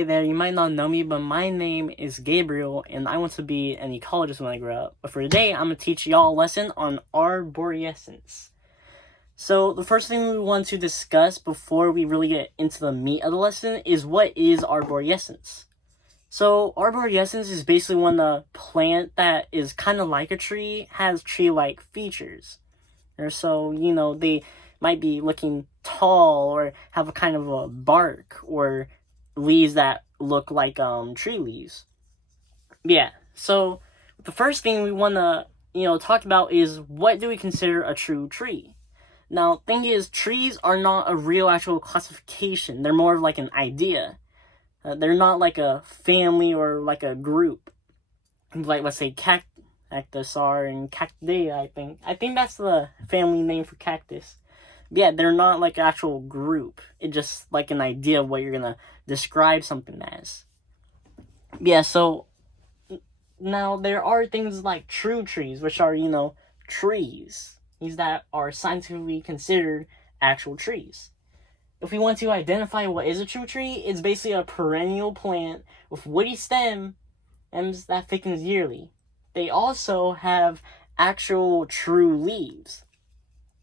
Hey there, you might not know me, but my name is Gabriel, and I want to be an ecologist when I grow up. But for today, I'm going to teach y'all a lesson on arborescents. So, the first thing we want to discuss before we really get into the meat of the lesson is what is arborescence. So, arborescence is basically when a plant that is kind of like a tree has tree-like features. Or so, they might be looking tall or have a kind of a bark or leaves that look like tree leaves. Yeah, so the first thing we want to talk about is what do we consider a true tree. Now, thing is, trees are not a real actual classification. They're more like an idea. They're not like a family or like a group. Like, let's say cactus are and cacti, I think that's the family name for cactus. Yeah, they're not like an actual group. It's just like an idea of what you're gonna describe something as. Yeah, so now there are things like true trees, which are, trees. These that are scientifically considered actual trees. If we want to identify what is a true tree, it's basically a perennial plant with woody stems that thickens yearly. They also have actual true leaves.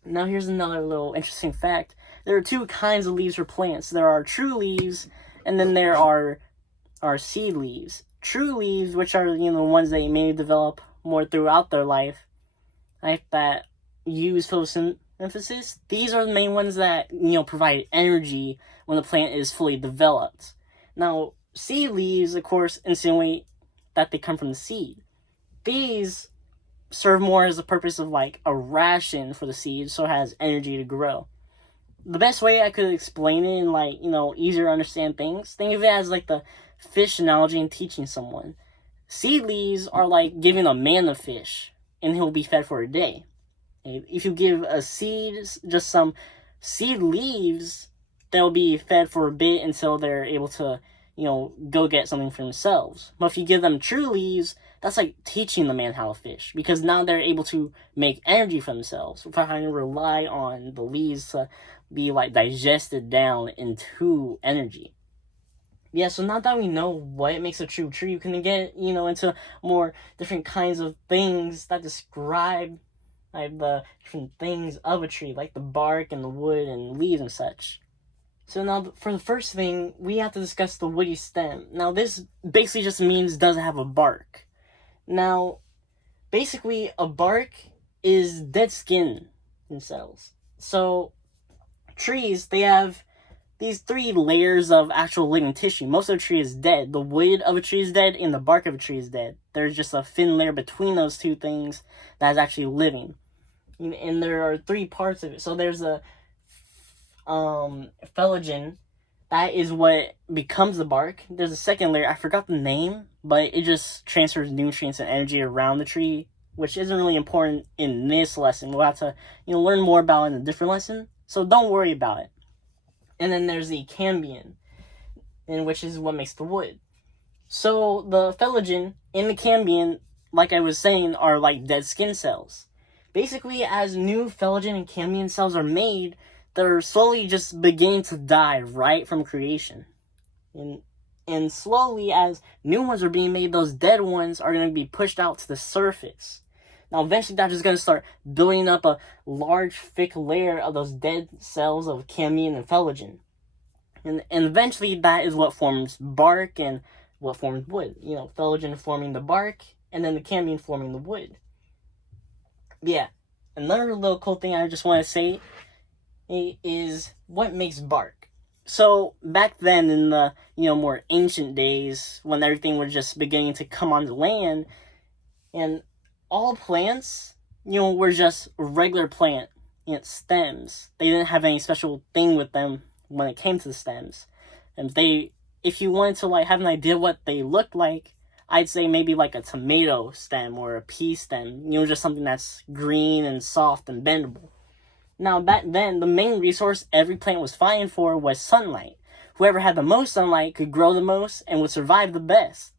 Now here's another little interesting fact. There are two kinds of leaves for plants. There are true leaves, and then there are seed leaves. True leaves, which are, the ones that may develop more throughout their life, like that use photosynthesis. These are the main ones that, provide energy when the plant is fully developed. Now, seed leaves, of course, insinuate that they come from the seed. These serve more as the purpose of like a ration for the seed, so it has energy to grow. The best way I could explain it in like, easier to understand things, think of it as like the fish analogy in teaching someone. Seed leaves are like giving a man a fish, and he'll be fed for a day. If you give a seed just some seed leaves, they'll be fed for a bit until they're able to, go get something for themselves. But if you give them true leaves, that's like teaching the man how to fish, because now they're able to make energy for themselves without having to rely on the leaves to be like digested down into energy. Yeah, so now that we know what makes a true tree, you can get, into more different kinds of things that describe like the different things of a tree, like the bark and the wood and leaves and such. So now, for the first thing, we have to discuss the woody stem. Now, this basically just means doesn't have a bark. Now, basically, a bark is dead skin and cells. So, trees, they have these three layers of actual living tissue. Most of the tree is dead. The wood of a tree is dead, and the bark of a tree is dead. There's just a thin layer between those two things that is actually living. And there are three parts of it. So there's a phloem. That is what becomes the bark. There's a second layer. I forgot the name, but it just transfers nutrients and energy around the tree, which isn't really important in this lesson. We'll have to, learn more about it in a different lesson. So don't worry about it. And then there's the cambium, which is what makes the wood. So the phloem and the cambium, like I was saying, are like dead skin cells. Basically, as new phloem and cambium cells are made, they're slowly just beginning to die right from creation. And slowly, as new ones are being made, those dead ones are going to be pushed out to the surface. Now, eventually, that's just going to start building up a large, thick layer of those dead cells of cambium and phloem. And eventually, that is what forms bark and what forms wood. Phloem forming the bark, and then the cambium forming the wood. Yeah, another little cool thing I just want to say is what makes bark. So back then in the more ancient days, when everything was just beginning to come onto land, and all plants were just regular plant stems. They didn't have any special thing with them when it came to the stems. And if you wanted to like have an idea what they looked like, I'd say maybe like a tomato stem or a pea stem, just something that's green and soft and bendable. Now, back then, the main resource every plant was fighting for was sunlight. Whoever had the most sunlight could grow the most and would survive the best.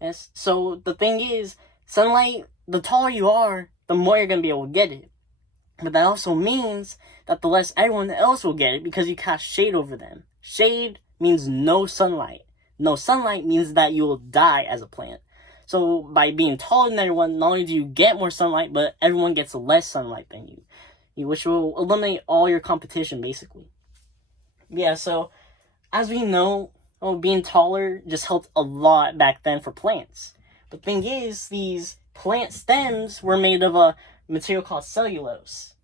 Yes. So the thing is, sunlight, the taller you are, the more you're going to be able to get it. But that also means that the less everyone else will get it because you cast shade over them. Shade means no sunlight. no sunlight means that you will die as a plant. So by being taller than everyone, not only do you get more sunlight, but everyone gets less sunlight than you, which will eliminate all your competition, basically. Yeah, so as we know, being taller just helped a lot back then for plants. But the thing is, these plant stems were made of a material called cellulose.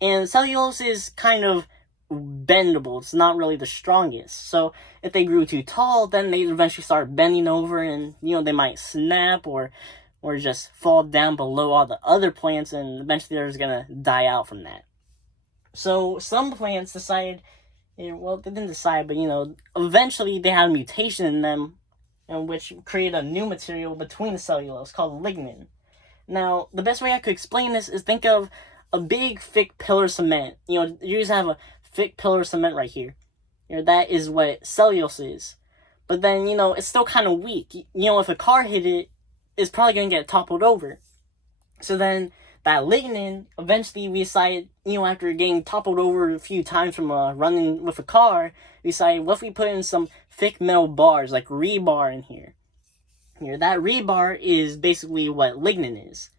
And cellulose is kind of bendable. It's not really the strongest. So if they grew too tall, then they eventually start bending over, and they might snap or just fall down below all the other plants, and eventually they're just gonna die out from that. So some plants decided, well, they didn't decide, but eventually they had a mutation in them, which created a new material between the cellulose called lignin. Now, the best way I could explain this is think of a big, thick pillar of cement. You just have a thick pillar of cement right here. That is what cellulose is. But then, it's still kind of weak. If a car hit it, it's probably going to get toppled over. So then, that lignin, eventually we decided, after getting toppled over a few times from running with a car, we decided, what if we put in some thick metal bars, like rebar in here? That rebar is basically what lignin is.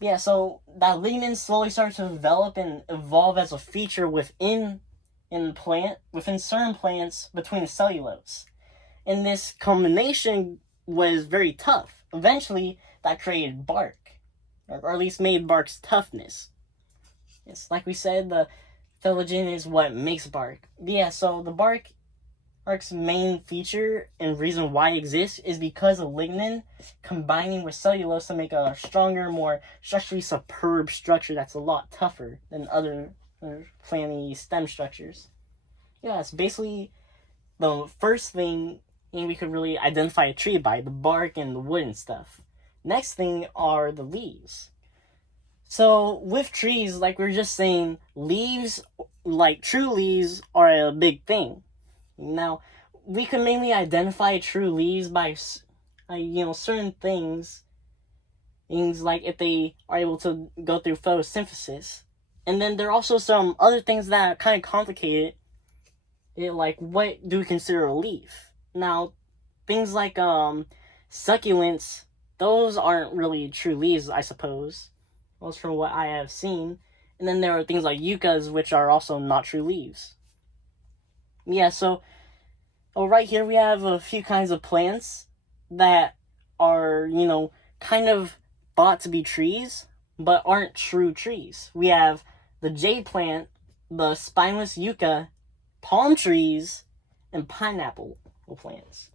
Yeah, so that lignin slowly starts to develop and evolve as a feature within certain plants between the cellulose. And this combination was very tough. Eventually, that created bark, or at least made bark's toughness. Yes, like we said, the collagen is what makes bark. Yeah, so the bark's main feature and reason why it exists is because of lignin combining with cellulose to make a stronger, more structurally superb structure that's a lot tougher than other planty stem structures. Yeah, it's basically the first thing we could really identify a tree by, the bark and the wood and stuff. Next thing are the leaves. So with trees, like we were just saying, leaves, like true leaves, are a big thing. Now, we can mainly identify true leaves by, certain things. Things like if they are able to go through photosynthesis. And then there are also some other things that are kind of complicated. Like, what do we consider a leaf? Now, things like succulents, those aren't really true leaves, I suppose. Most from what I have seen. And then there are things like yuccas, which are also not true leaves. Yeah, so right here we have a few kinds of plants that are, kind of thought to be trees, but aren't true trees. We have the jade plant, the spineless yucca, palm trees, and pineapple plants.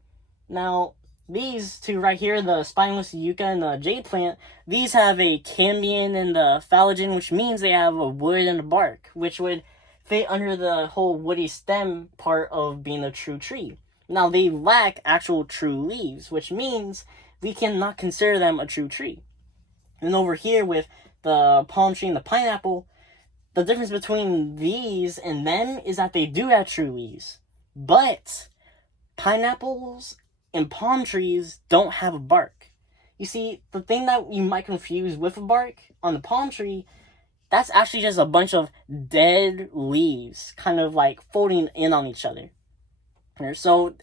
Now, these two right here, the spineless yucca and the jade plant, these have a cambium and the phloem, which means they have a wood and a bark, which would fit under the whole woody stem part of being a true tree. Now, they lack actual true leaves, which means we cannot consider them a true tree. And over here with the palm tree and the pineapple, the difference between these and them is that they do have true leaves. But pineapples and palm trees don't have a bark. You see, the thing that you might confuse with a bark on the palm tree, that's actually just a bunch of dead leaves, kind of like folding in on each other. So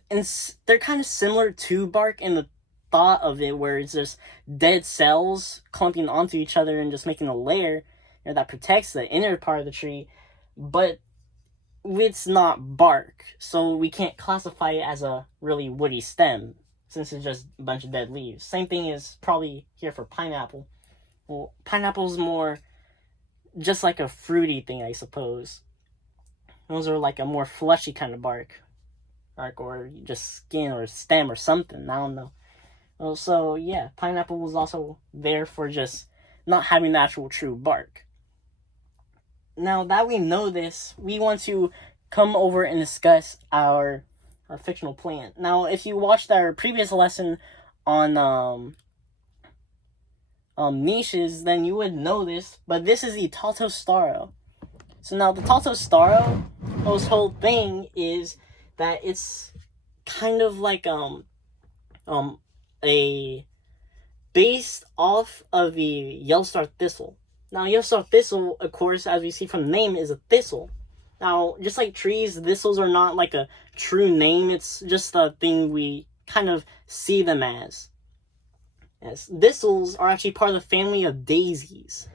they're kind of similar to bark in the thought of it, where it's just dead cells clumping onto each other and just making a layer that protects the inner part of the tree. But it's not bark, so we can't classify it as a really woody stem, since it's just a bunch of dead leaves. Same thing is probably here for pineapple. Well, pineapple's more just like a fruity thing, I suppose. Those are like a more fleshy kind of bark, or just skin or stem or something, I don't know. Well, so yeah, pineapple was also there for just not having the actual true bark. Now that we know this, we want to come over and discuss our fictional plant. Now, if you watched our previous lesson on niches, then you would know this, but this is the Taltostaro. So now the Taltostaro, this whole thing is that it's kind of like a based off of the yellow star thistle. Now, yellow star thistle, of course, as we see from the name, is a thistle. Now, just like trees, thistles are not like a true name. It's just a thing we kind of see them as. Yes, thistles are actually part of the family of daisies.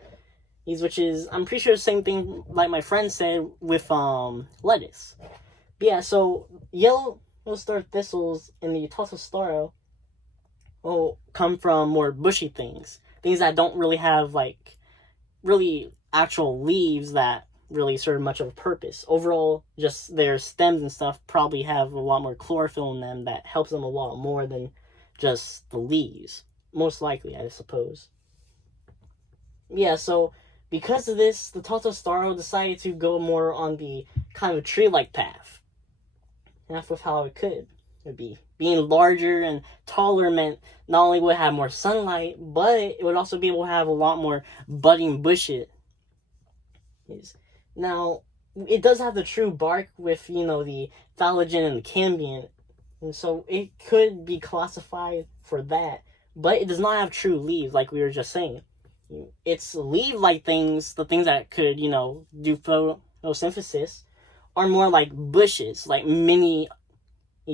Which is, I'm pretty sure the same thing like my friend said with lettuce. But yeah, so yellow star thistles in the Tautostaro will come from more bushy things. Things that don't really have like really actual leaves that really serve much of a purpose. Overall, just their stems and stuff probably have a lot more chlorophyll in them that helps them a lot more than just the leaves. Most likely, I suppose. Yeah, so because of this, the Tautostaro decided to go more on the kind of tree-like path. And that's with how it could. It would be being larger and taller meant not only would it have more sunlight, but it would also be able to have a lot more budding bushes. Now, it does have the true bark with, the phlogiston and the cambium, and so it could be classified for that, but it does not have true leaves, like we were just saying. Its leaf-like things, the things that could, do photosynthesis, are more like bushes, like mini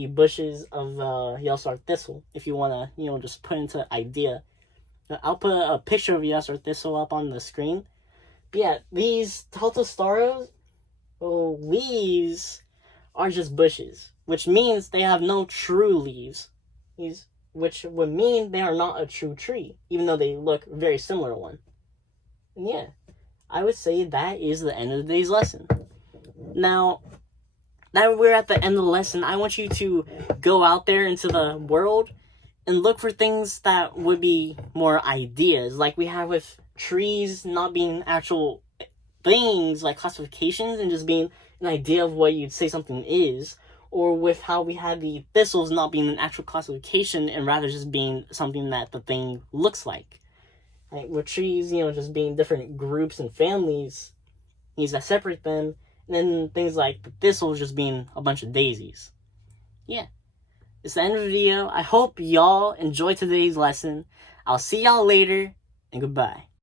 bushes of yellow star thistle, if you want to, just put into idea. I'll put a picture of yellow star thistle up on the screen. But yeah, these Tautostaros leaves are just bushes, which means they have no true leaves. Which would mean they are not a true tree, even though they look very similar to one. And yeah, I would say that is the end of today's lesson. Now, that we're at the end of the lesson, I want you to go out there into the world and look for things that would be more ideas, like we have with trees not being actual things, like classifications, and just being an idea of what you'd say something is, or with how we had the thistles not being an actual classification and rather just being something that the thing looks like. Like with trees, just being different groups and families that separate them, and then things like the thistles just being a bunch of daisies. Yeah. It's the end of the video. I hope y'all enjoyed today's lesson. I'll see y'all later, and goodbye.